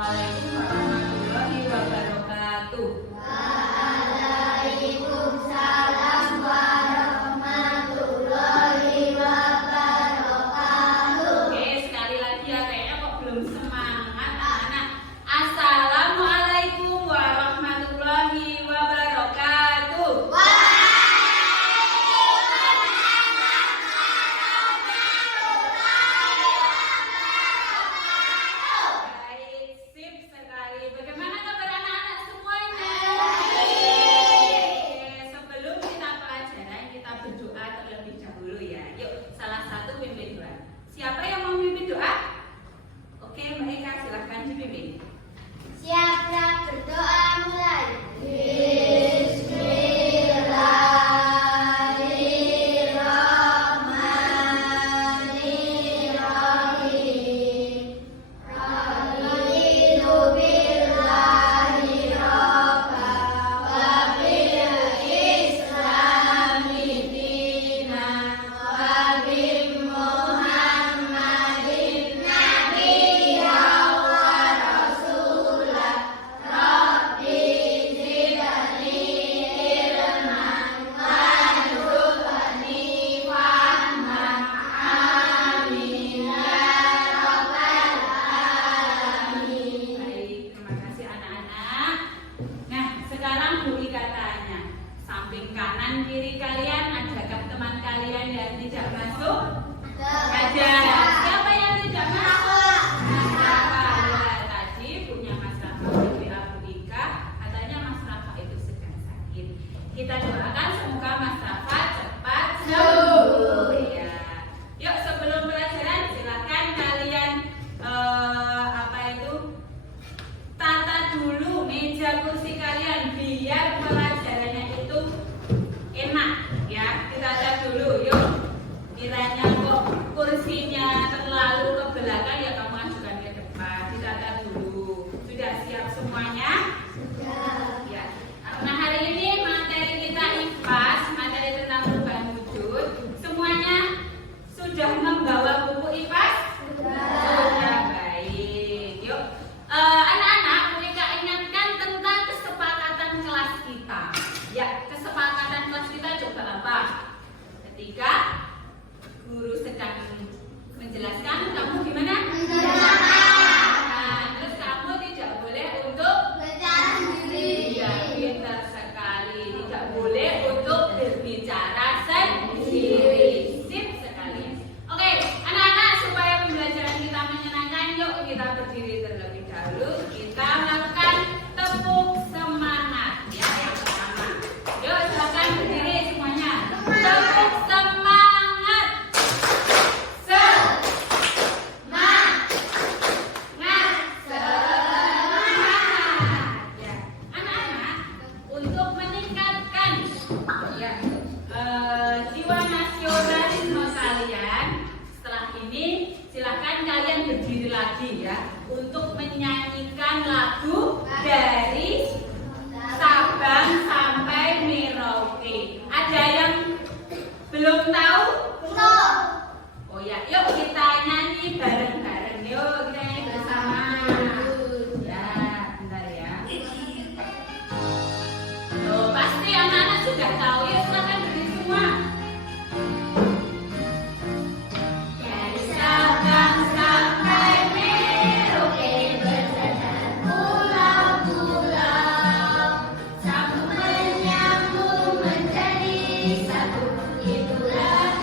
Assalamualaikum warahmatullahi wabarakatuh. Waalaikumsalam warahmatullahi wabarakatuh. Oke, sekali lagi ya, kayaknya kok belum semangat anak-anak. Assalamualaikum warahmatullahi wabarakatuh. Baik, sip sekali. Bagaimana kabar anak-anak semuanya? Oke, sebelum kita pelajaran, kita berdoa terlebih dahulu ya. Yuk, salah satu pimpin doa. Siapa yang mau pimpin doa? Oke, mereka silahkan dipimpin. Siap berdoa mulai. Bismillahirrahmanirrahim. Raditu billahi robba wa bil islami dinan wa bi Muhammadin nabiyyan wa rasulah. Rabbi zidni ilman warzuqni fahman. Amin ya rabbal alamin. Baik, terima kasih anak-anak. Nah, sekarang beri katanya. Samping kanan kiri kalian, adakah teman kalian yang tidak masuk? Ada. Siapa yang tidak masuk? Mas Rafa. Ya, tadi punya Mas Rafa di Abu Ika, katanya Mas Rafa itu sedang sakit. Kita doakan semoga Mas Rafa cepat sembuh. Ya. Yuk, sebelum pelajaran silakan kalian tata dulu meja kursi kalian biar pelajarannya itu enak ya. Ditata dulu yuk. Kiranya kok kursinya terlalu ke belakang ya kamu ajukan ke depan. Ditata dulu. Sudah siap semuanya? Ya. Nah, hari ini materi kita IPAS, materi tentang perubahan wujud. Semuanya sudah membawa buku IPAS? Sudah, baik. Yuk. Anak-anak, mereka ingatkan tentang kesepakatan kelas kita. Ya, kesepakatan kelas kita coba apa? Ketika guru sedang menjelaskan, kamu gimana? Nah, terus kamu tidak boleh untuk iya, pintar sekali. Tidak boleh untuk berbicara sendiri. Sip sekali. Oke, anak-anak, supaya pembelajaran kita menyenangkan, yuk kita berdiri terlebih dahulu. Kita melakukan tepuk semangat. Ya, yang pertama. Yuk, silakan berdiri semuanya. Tepuk semangat. Ya, anak-anak, untuk meningkatkan ya, jiwa nasionalisme kalian, setelah ini silahkan kalian berdiri lagi ya untuk menyanyikan lagu dari Sabang sampai Merauke. Ada yang belum tahu? Oh ya, yuk kita nyanyi bareng-bareng. Yuk kita nyanyi bersama. Ya, bentar ya. Tuh, pasti anak-anak sudah tahu. Yuk silakan berdiri semua. Dari Sabang sampai Merauke berjalan pulau-pulau, sambung menyambung menjadi satu. Itulah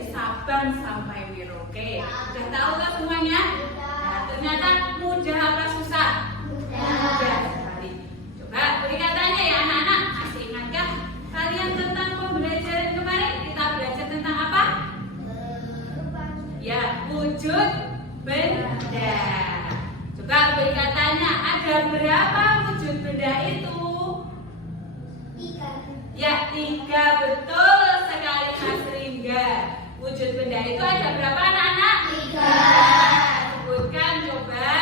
dari Sabang sampai Merauke. Sudah tahu kan semuanya? Nah, ternyata mudah apa susah? Mudah sekali. Coba beri katanya ya anak-anak. Masih ingatkah kalian tentang pembelajaran kemarin? Kita belajar tentang apa? Ya, wujud benda. Coba beri katanya, ada berapa wujud benda itu? 3. Ya, 3, betul sekali Mas Ringga. Wujud benda itu ada berapa anak-anak? 3. Sebutkan coba.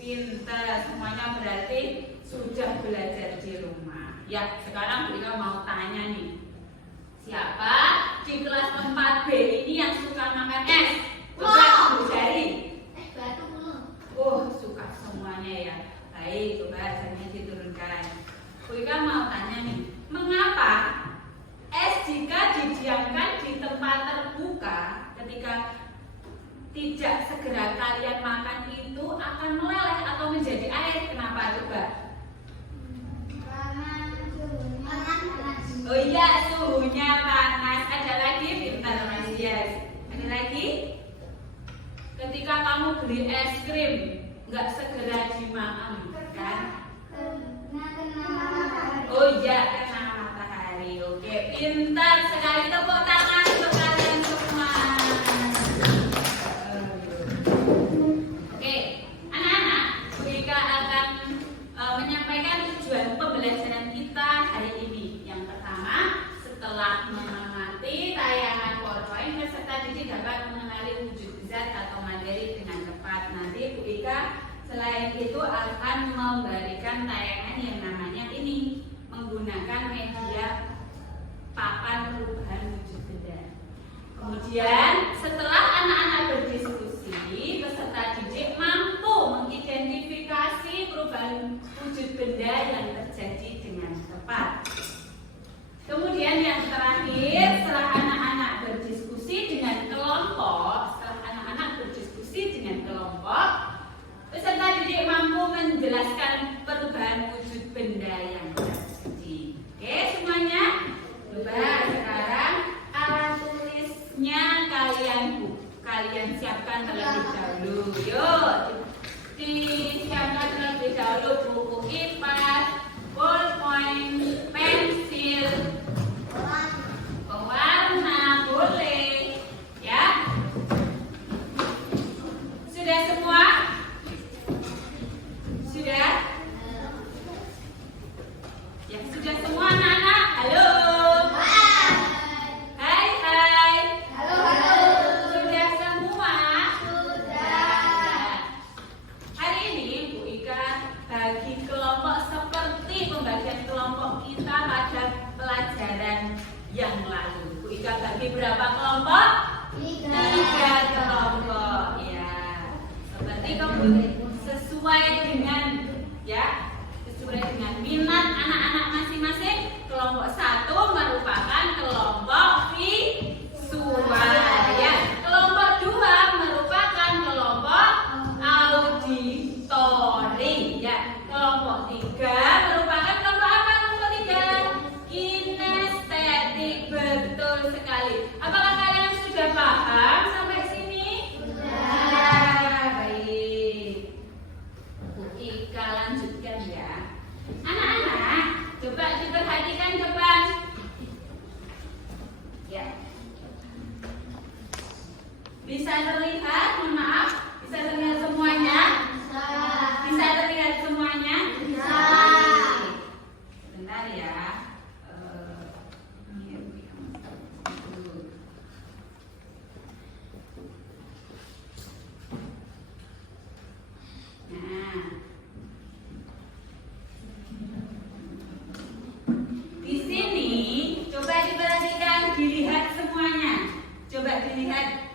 Pintar, semuanya berarti sudah belajar di rumah. Ya, sekarang kita mau tanya nih. Siapa di kelas 4B ini yang suka makan es? Coba jari. Oh, suka semuanya ya. Baik, coba ajarnya diturunkan. Ika mau tanya nih, mengapa es jika didiamkan di tempat terbuka ketika tidak segera kalian makan itu akan meleleh atau menjadi air? Kenapa coba? Oh iya, suhunya panas. Ada lagi? Pintar Mas Dias. Ada lagi? Ketika kamu beli es krim, nggak segera dimakan, kan? Oh iya, kena matahari. Oke, pintar sekali. Tepuk tangan untuk kalian semua. Oke, anak-anak, Ika akan menyampaikan tujuan pembelajaran kita hari ini. Yang pertama, setelah mengamati tayangan PowerPoint, peserta didik dapat mengenali wujud zat atau materi dengan tepat. Nanti Bu Ika selain itu akan memberikan tayangan yang namanya ini, menggunakan media papan perubahan wujud benda. Kemudian setelah anak-anak berdiskusi, peserta didik mampu mengidentifikasi perubahan wujud benda yang terjadi dengan tepat. Kemudian yang terakhir, setelah anak-anak berdiskusi dengan kelompok, peserta didik mampu menjelaskan perubahan wujud benda yang terjadi. Oke semuanya? Coba sekarang alat tulisnya kalian siapkan terlebih dahulu. Yuk, disiapkan terlebih dahulu buku kipas, ballpoint, pensil, pewarna, boleh, ya? Sudah semua? Sudah? Ya, sudah semua anak-anak? Halo? Hai, hai. Sudah semua? Hari ini Bu Ika bagi kelompok seperti pembagian kelompok kita pada pelajaran yang lalu. Bu Ika bagi berapa kelompok? 3 kelompok. Ya, seperti sesuai dengan minat anak-anak masing-masing. Kelompok 1 merupakan kelompok visual, ya. Kelompok 2 merupakan kelompok auditori, ya. Kelompok 3 merupakan kelompok apa? Kelompok 3 kinestetik, betul sekali. Apakah kalian sudah paham sampai sini? Sudah. Baik. Bu Ika lanjutkan ya. Anak-anak, coba diperhatikan depan. Ya. Bisa terlihat? Mohon maaf. Bisa terlihat semuanya? Bisa terlihat semuanya? Sebentar ya. Nah, di sini coba diperhatikan, dilihat semuanya. Coba dilihat.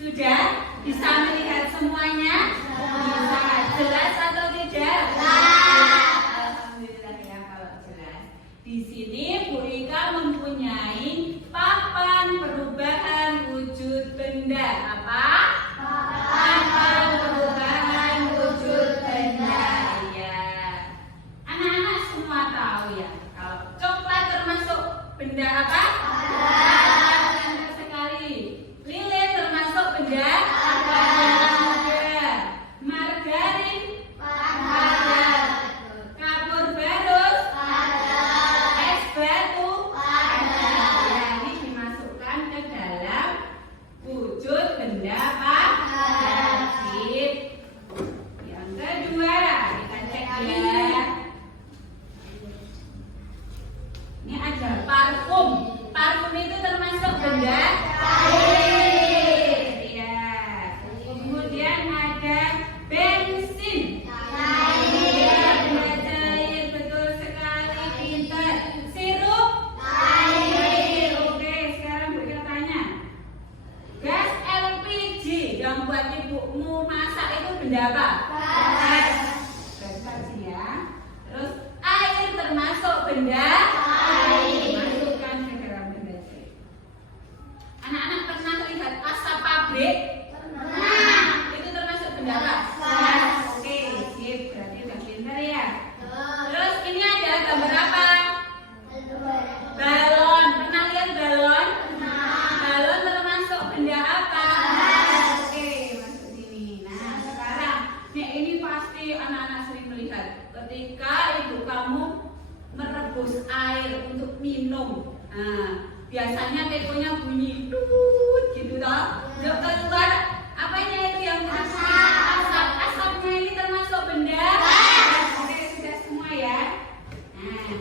Sudah bisa melihat semuanya? Bisa. Jelas atau tidak? Alhamdulillah ya kalau jelas. Di sini Bu Ika mempunyai papan perubahan wujud benda. Apa? Papan perubahan wujud benda. Ya. Anak-anak semua tahu ya. benda apa? Padat. Benar sekali. Lilin termasuk benda padat. Margarin padat. Kapur barus padat. Es batu padat. Ya, ini dimasukkan ke dalam wujud benda padat. Sip. Yang kedua, kita cek ya. Ini ada parfum. Parfum itu termasuk benda cair. Ya. Kemudian ada bensin. Ya, benda cair, betul sekali, pintar. Sirup cair. Oke, sekarang Bu Ika tanya. Gas LPG yang buat ibumu masak itu benda apa? Gas. Gas ya. Terus air termasuk benda masukkan ke dalam benda cair. Anak-anak pernah lihat asap pabrik? Pernah. Itu termasuk benda apa? Gas. Oke, sip. Berarti udah pintar ya. Terus ini ada gambar apa? Balon. Pernah lihat balon? Balon termasuk benda apa? Oke, masuk sini. Nah, sekarang, nih ini pasti anak-anak sering melihat. Ketika ibu kamu merebus air untuk minum, nah, biasanya tekonya bunyi tut gitu toh. Udah keluar apanya itu yang asap. Asapnya ini termasuk benda. Oke, sudah semua ya. Nah,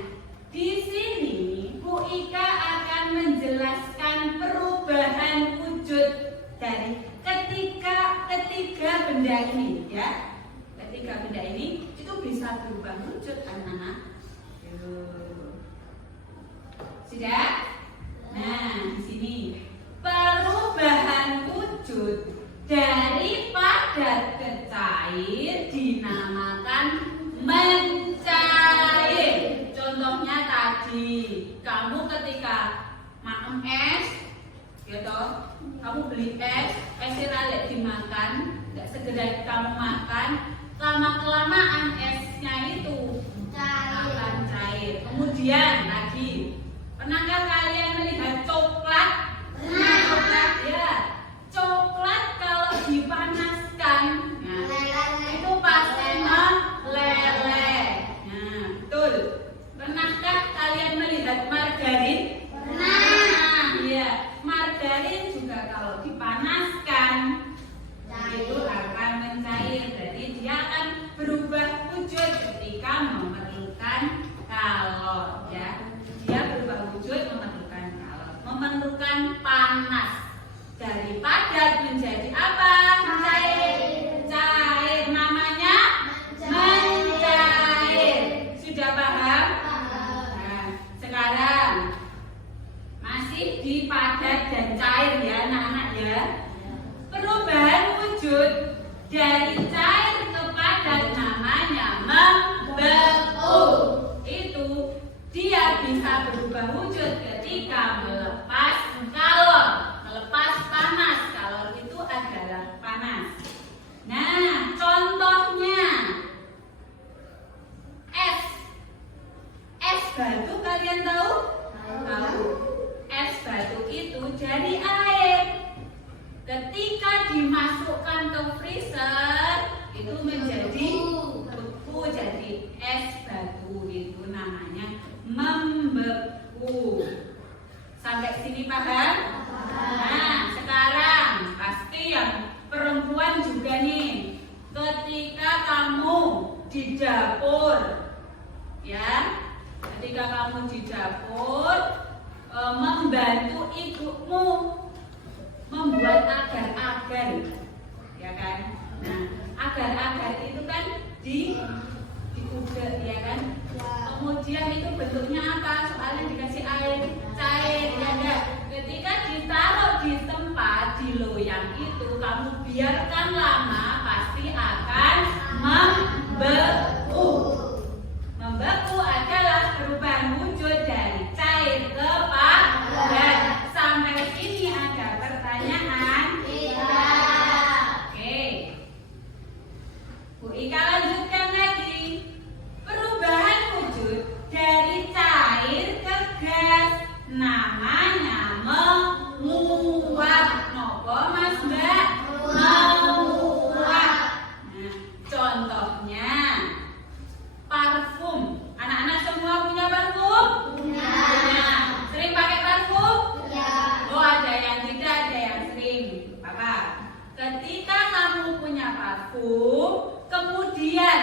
di sini Bu Ika akan menjelaskan perubahan wujud dari ketiga benda ini ya. Ketiga benda ini itu bisa berubah wujud anak-anak. Sudah? Nah, di sini perubahan wujud dari padat ke cair dinamakan mencair. Contohnya tadi, kamu ketika makan es, gitu, kamu beli esnya lagi dimakan, nggak segera kamu makan, lama-kelamaan esnya itu akan cair. Kemudian lagi, pernahkah kalian melihat coklat? Coklat ya. Coklat kalau dipanaskan, nah, itu pasti meleleh. Nah, betul. Pernahkah kalian melihat margarin? Pernah. Iya, margarin juga kalau dipanaskan itu akan mencair. Berarti dia akan berubah wujud ketika memerlukan kalor ya. Dia berubah wujud memerlukan kalor, memerlukan panas. Dari padat menjadi apa? Cair. Cair namanya mencair. Sudah paham? Nah, sekarang masih di padat dan cair ya anak-anak ya. Perubahan wujud dari cair ke padat namanya membeku. Itu dia bisa berubah wujud ketika melepas kalor, melepas panas. Kalor itu adalah panas. Nah, contohnya es batu, kalian tahu? Tahu. Es batu itu dari air. Ketika dimasukkan ke freezer itu menjadi beku, jadi es batu. Itu namanya membeku. Sampai sini paham? Nah, sekarang pasti yang perempuan juga nih. Ketika kamu di dapur, ya, ketika kamu di dapur membantu ibumu membuat agar-agar, ya kan? Nah, agar-agar itu kan diudek, ya kan? Kemudian itu bentuknya apa? Soalnya dikasih air cair, ya enggak? Ketika ditaruh di tempat di loyang itu, kamu biarkan lama, pasti akan membeku. Membeku adalah perubahan wujud dari cair ke padat. Sampai sini ada pertanyaan? Tidak. Oke. Bu Ika lanjutkan lagi. Perubahan wujud dari cair ke gas. namanya menguap. Nopo Mas Mbak? Menguap. Nah, contohnya parfum. Anak-anak semua punya parfum? Punya. Sering pakai parfum? Ya. Oh, ada yang tidak, ada yang sering. Papa, ketika kamu punya parfum, kemudian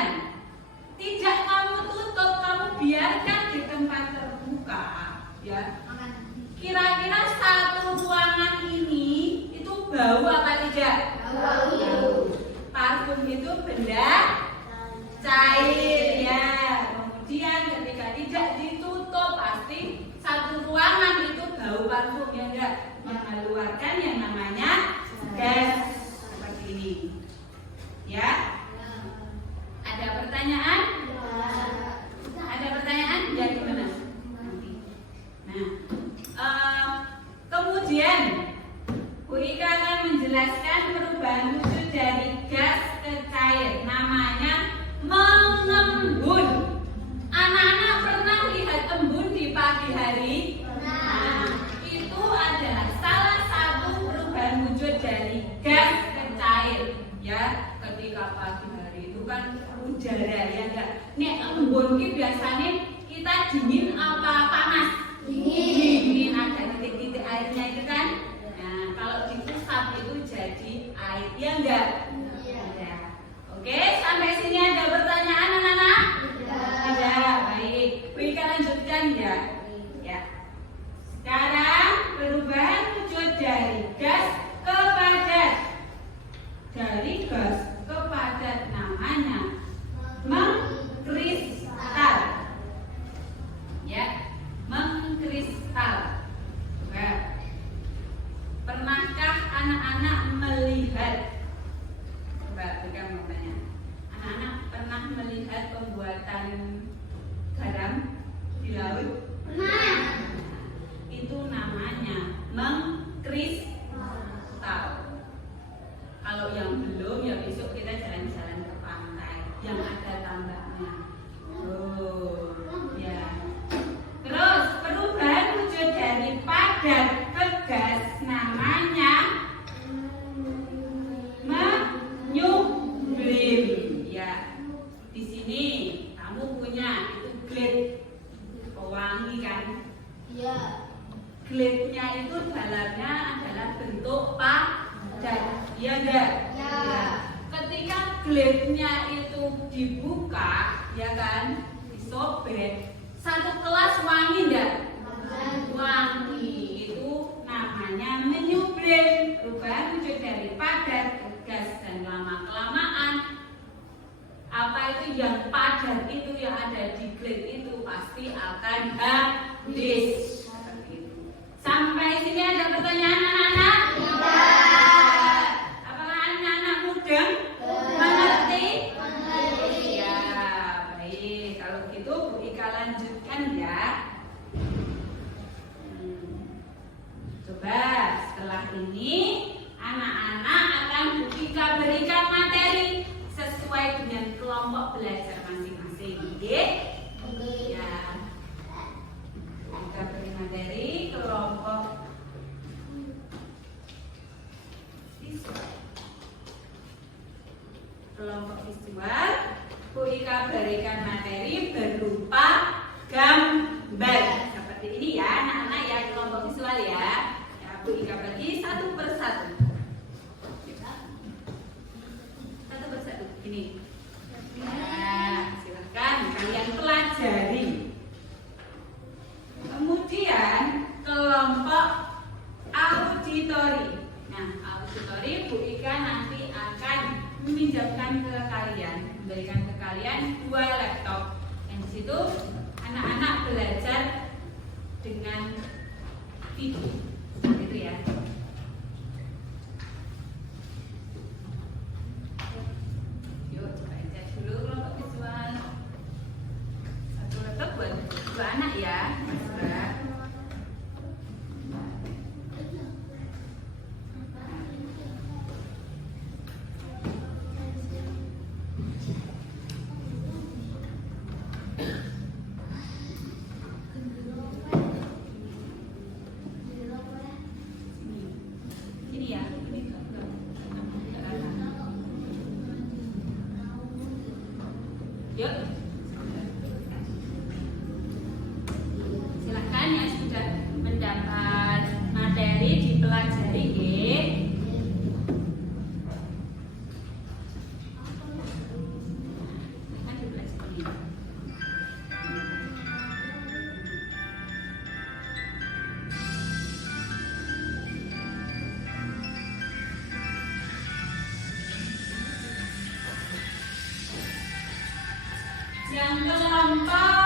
tidak kamu tutup, kamu biarkan di tempat terbuka, ya. Kira-kira satu ruangan ini itu bau apa tidak? Bau. Parfum itu benda cair, ya. Kemudian ketika tidak ditutup, pasti satu ruangan itu bau parfum, ya enggak? Mengeluarkan yang namanya gas seperti ini, ya. Ada pertanyaan? Ada pertanyaan? Ya gimana? Nah, kemudian Bu Ika akan menjelaskan perubahan wujud dari gas ke cair. Namanya mengembun. Anak-anak pernah lihat embun di pagi hari? Nah, itu adalah salah satu perubahan wujud dari gas ke cair. Ya, ketika pagi hari itu kan udara, ya enggak? Nek embun ki biasanya kita dingin apa panas? Dingin, ada titik-titik airnya itu kan. Nah, kalau diusap itu jadi air, ya enggak? Ada. Oke, sampai sini ada pertanyaan anak-anak? Tidak. Baik, Bu Ika lanjutkan ya. Ya. Sekarang perubahan wujud dari gas ke padat. Dari gas ke padat namanya mengkristal. Ya, mengkristal. Coba. Pernahkah anak-anak melihat? Coba Bika mau tanya. Anak-anak pernah melihat pembuatan garam di laut? Pernah. Itu namanya mengkristal. Kalau yang belum, ya besok kita jalan-jalan ke pantai yang ada tambaknya. Oh, ya. Terus perubahan wujud dari padat ke gas namanya menyublim. Ya, di sini kamu punya itu glade pewangi kan? Iya. Glade-nya itu dalamnya adalah bentuk padat, ya enggak? Ya. Ketika glade-nya itu dibuka, ya kan, disobek, satu kelas wangi enggak? Wangi. Itu namanya menyublim. Perubahan wujud dari padat ke gas, dan lama-kelamaan apa itu yang padat itu yang ada di glade itu pasti akan habis. Sampai sini ada pertanyaan anak-anak? Tidak. Apakah anak-anak mudeng? Mengerti? Mengerti. Ya, baik. Kalau gitu Bu Ika lanjutkan ya. Coba setelah ini anak-anak akan Bu Ika berikan materi sesuai dengan kelompok belajar masing-masing. Oke? Ya. Kita beri materi kelompok visual. Kelompok visual, Bu Ika berikan materi berupa gambar seperti ini ya, anak-anak ya, kelompok visual ya. Ya, Bu Ika bagi satu persatu. Satu persatu. Ini. Ya, silakan kalian pelajari. Kemudian kelompok auditori. Nah, auditori Bu Ika nanti akan meminjamkan ke kalian, memberikan ke kalian 2 laptop. Dan di situ anak-anak belajar dengan video. Gitu ya. Yuk, coba cek dulu kelompok visual. Satu laptop buat 2 anak ya, Mas Mbak. yang terlampau